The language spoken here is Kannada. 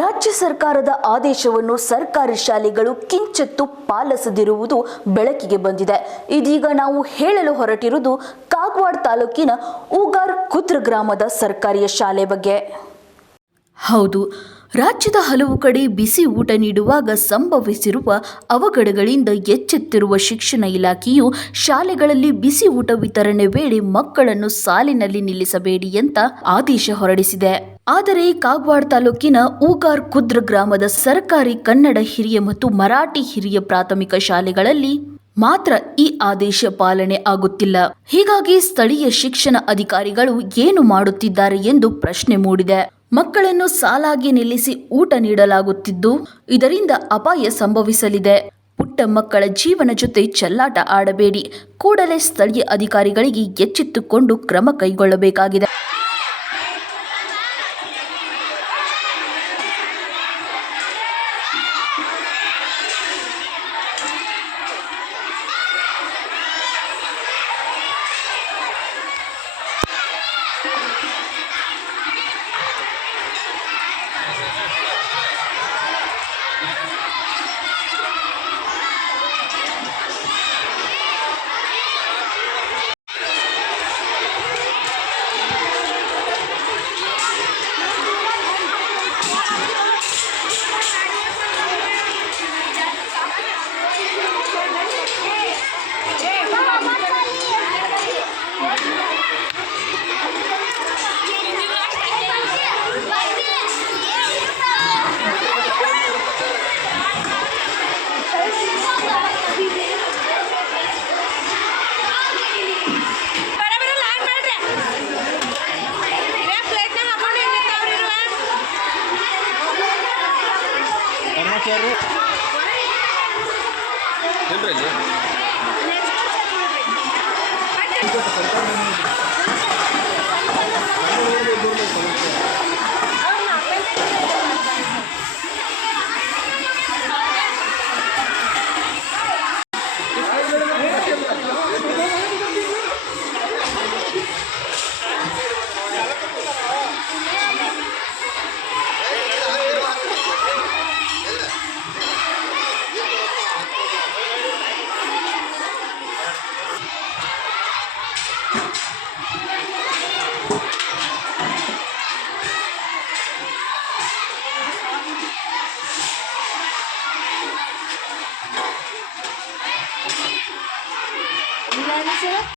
ರಾಜ್ಯ ಸರ್ಕಾರದ ಆದೇಶವನ್ನು ಸರ್ಕಾರಿ ಶಾಲೆಗಳು ಕಿಂಚಿತ್ತೂ ಪಾಲಿಸದಿರುವುದು ಬೆಳಕಿಗೆ ಬಂದಿದೆ. ಇದೀಗ ನಾವು ಹೇಳಲು ಹೊರಟಿರುವುದು ಕಾಗವಾಡ ತಾಲೂಕಿನ ಊಗಾರ್ ಖುರ್ದ್ ಗ್ರಾಮದ ಸರ್ಕಾರಿ ಶಾಲೆ ಬಗ್ಗೆ. ಹೌದು, ರಾಜ್ಯದ ಹಲವು ಕಡೆ ಬಿಸಿ ಊಟ ನೀಡುವಾಗ ಸಂಭವಿಸಿರುವ ಅವಘಡಗಳಿಂದ ಎಚ್ಚೆತ್ತಿರುವ ಶಿಕ್ಷಣ ಇಲಾಖೆಯು ಶಾಲೆಗಳಲ್ಲಿ ಬಿಸಿ ಊಟ ವಿತರಣೆ ವೇಳೆ ಮಕ್ಕಳನ್ನು ಸಾಲಿನಲ್ಲಿ ನಿಲ್ಲಿಸಬೇಡಿ ಅಂತ ಆದೇಶ ಹೊರಡಿಸಿದೆ. ಆದರೆ ಕಾಗವಾಡ ತಾಲೂಕಿನ ಊಗಾರ್ ಖುರ್ದ್ ಗ್ರಾಮದ ಸರ್ಕಾರಿ ಕನ್ನಡ ಹಿರಿಯ ಮತ್ತು ಮರಾಠಿ ಹಿರಿಯ ಪ್ರಾಥಮಿಕ ಶಾಲೆಗಳಲ್ಲಿ ಮಾತ್ರ ಈ ಆದೇಶ ಪಾಲನೆ ಆಗುತ್ತಿಲ್ಲ. ಹೀಗಾಗಿ ಸ್ಥಳೀಯ ಶಿಕ್ಷಣ ಅಧಿಕಾರಿಗಳು ಏನು ಮಾಡುತ್ತಿದ್ದಾರೆ ಎಂದು ಪ್ರಶ್ನೆ ಮೂಡಿದೆ. ಮಕ್ಕಳನ್ನು ಸಾಲಾಗಿ ನಿಲ್ಲಿಸಿ ಊಟ ನೀಡಲಾಗುತ್ತಿದ್ದು, ಇದರಿಂದ ಅಪಾಯ ಸಂಭವಿಸಲಿದೆ. ಪುಟ್ಟ ಮಕ್ಕಳ ಜೀವನ ಜೊತೆ ಚೆಲ್ಲಾಟ ಆಡಬೇಡಿ. ಕೂಡಲೇ ಸ್ಥಳೀಯ ಅಧಿಕಾರಿಗಳಿಗೆ ಎಚ್ಚೆತ್ತುಕೊಂಡು ಕ್ರಮ ಕೈಗೊಳ್ಳಬೇಕಾಗಿದೆ. Siapa?